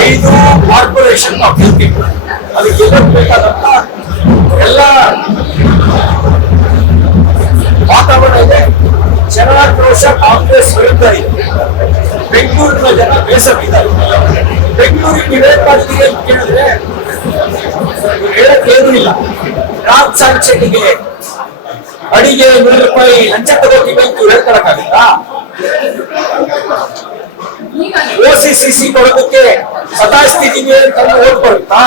ಐದು ಕಾರ್ಪೊರೇಷನ್ ಅಭ್ಯರ್ಥಿ ಬೇಕಾದಂತ ಎಲ್ಲ ವಾತಾವರಣ ಇದೆ. ಜನಾಕ್ರೋಶ ಕಾಂಗ್ರೆಸ್ ವಿರುದ್ಧ ಇದೆ. ಬೆಂಗಳೂರಿನ ಜನ ಬೇಸರಿದ್ದಾರೆ ಬೆಂಗಳೂರಿಗೆ ಅಂತ ಕೇಳಿದ್ರೆ ಹೇಳಕ್ಕೇನೂ ಇಲ್ಲ. ರಾಮ್ ಸಾಕ್ಷಿಗೆ ಅಡಿಗೆ ನೂರು ರೂಪಾಯಿ ಲಂಚ ತಗೋತೀವಿ ಅಂತ ಹೇಳ್ಕೊಳಕ್ಕಾಗುತ್ತಾ ಓ ಸಿ ಸಿ ಸಿ ಕೊಡೋದಕ್ಕೆ ಸತಾಯಿಸ್ತಿದೀವಿ ಅಂತ ಓಟ್ ಬರುತ್ತಾ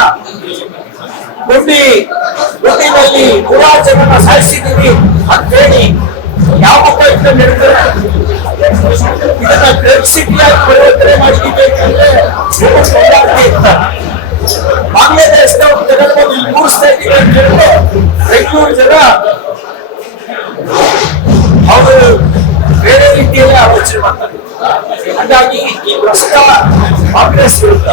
ಗುಂಡಿ ಗುಂಡಿನಲ್ಲಿ ಜನನ ಸಾಯಿಸಿದೀವಿ ಅಂತ ಹೇಳಿ ಯಾವ ಪ್ರಯತ್ನ ನಡೆದ್ರೆ ಇದನ್ನ ಸಿಟಿಯಾಗಿ ಪರಿವರ್ತನೆ ಮಾಡಿದ್ದೀವಿ ಜನ ಕೊಂಡಾಡ್ತಾ ಇರ್ತಾರೆ ಬಾಂಗ್ಲಾದೇಶದ ಇಲ್ಲಿ ಕೂರಿಸ್ತಾ ಇದ್ದೀವಿ ಅಂತ ಹೇಳಿದ್ರೆ ಬೆಂಗಳೂರು ಜನ ಅವರು ಬೇರೆ ರೀತಿಯಲ್ಲಿ ಆಲೋಚನೆ ಮಾಡ್ತಾರೆ. ಹಾಗಾಗಿ ಈ ಭ್ರಷ್ಟ ಕಾಂಗ್ರೆಸ್ ವಿರುದ್ಧ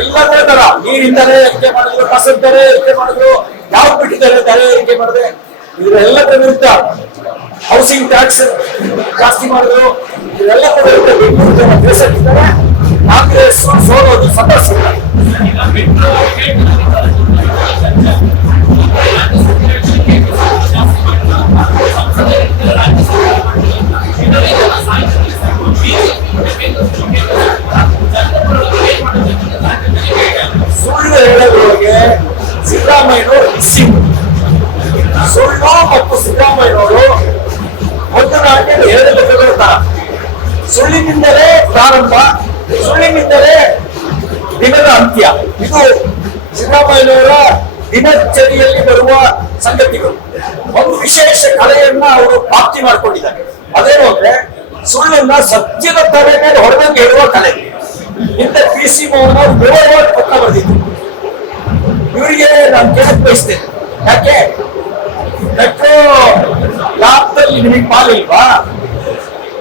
ಎಲ್ಲರ ತರ ನೀರಿಂದಲೇ ಏರಿಕೆ ಮಾಡಿದ್ರು ಕಸದ್ದರೆ ಏರಿಕೆ ಮಾಡಿದ್ರು, ಯಾವ ಬಿಟ್ಟಿದ್ದಾರೆ ದರ ಏರಿಕೆ ಮಾಡಿದ್ರೆ ಇವರೆಲ್ಲದರ ವಿರುದ್ಧ ಹೌಸಿಂಗ್ ಟ್ಯಾಕ್ಸ್ ಜಾಸ್ತಿ ಮಾಡಿದ್ರು, ಇದೆಲ್ಲದರ ವಿರುದ್ಧ ಸಿದ್ದರಾಮಯ್ಯನವರು ಮಿಸ್ಸಿಂಗ್ ಸುಳ್ಳು ಮತ್ತು ಸಿದ್ದರಾಮಯ್ಯನವರು ನಾಣ್ಯ ಎರಡು ಸುಳ್ಳಿನಿಂದಲೇ ಪ್ರಾರಂಭ ಸುಳ್ಳಿನಿಂದಲೇ ದಿನದ ಅಂತ್ಯ ಇದು ಸಿದ್ದರಾಮಯ್ಯನವರ ದಿನಚರಿಯಲ್ಲಿ ಬರುವ ಸಂಗತಿಗಳು ಒಂದು ವಿಶೇಷ ಕಲೆಯನ್ನ ಅವರು ಪ್ರಾಪ್ತಿ ಮಾಡ್ಕೊಂಡಿದ್ದಾರೆ ಅದೇನು ಅಂದ್ರೆ ಸುಳ್ಳನ್ನ ಸತ್ಯದ ತಲೆ ಮೇಲೆ ಹೊಡೆದಂಗೆ ಹೇಳುವ ಕಲೆ ಇಂಥ ಪಿ ಸಿ ಮೋಹನ್ ಅವರು ಕೇಳಕ್ ಬಯಸ್ತೇನೆ ಯಾಕೆ ಮೆಟ್ರೋ ಲಾಭದಲ್ಲಿ ನಿಮಗೆ ಪಾಲಿಲ್ವಾ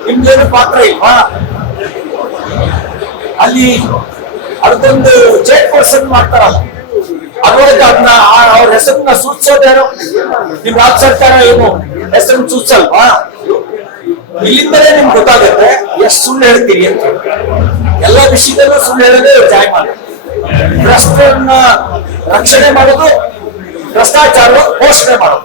ನಿಮ್ದೇನು ಪಾತ್ರ ಇಲ್ವಾ ಅಲ್ಲಿ ಅದೊಂದು ಚೇರ್ ಪರ್ಸನ್ ಮಾಡ್ತಾರಲ್ಲ ಅದ್ರೊಳಗೆ ಅದನ್ನ ಅವ್ರ ಹೆಸರನ್ನ ಸೂಚಿಸೋದೇನು? ನಿಮ್ ರಾಜ್ಯ ಸರ್ಕಾರ ಏನು? ಹೆಸರನ್ನ ಸೂಚಿಸಲ್ವಾ? ಇಲ್ಲಿಂದಲೇ ನಿಮ್ಗೆ ಗೊತ್ತಾಗುತ್ತೆ, ಎಷ್ಟು ಸುಳ್ಳು ಹೇಳ್ತೀನಿ ಅಂತ. ಎಲ್ಲ ವಿಷಯದಲ್ಲೂ ಸುಳ್ಳು ಹೇಳೋದೇ ಜಾಯಮಾನ ಭ್ರಷ್ಟರನ್ನ ರಕ್ಷಣೆ ಮಾಡೋದು ಭ್ರಷ್ಟಾಚಾರ ಪೋಷಣೆ ಮಾಡೋದು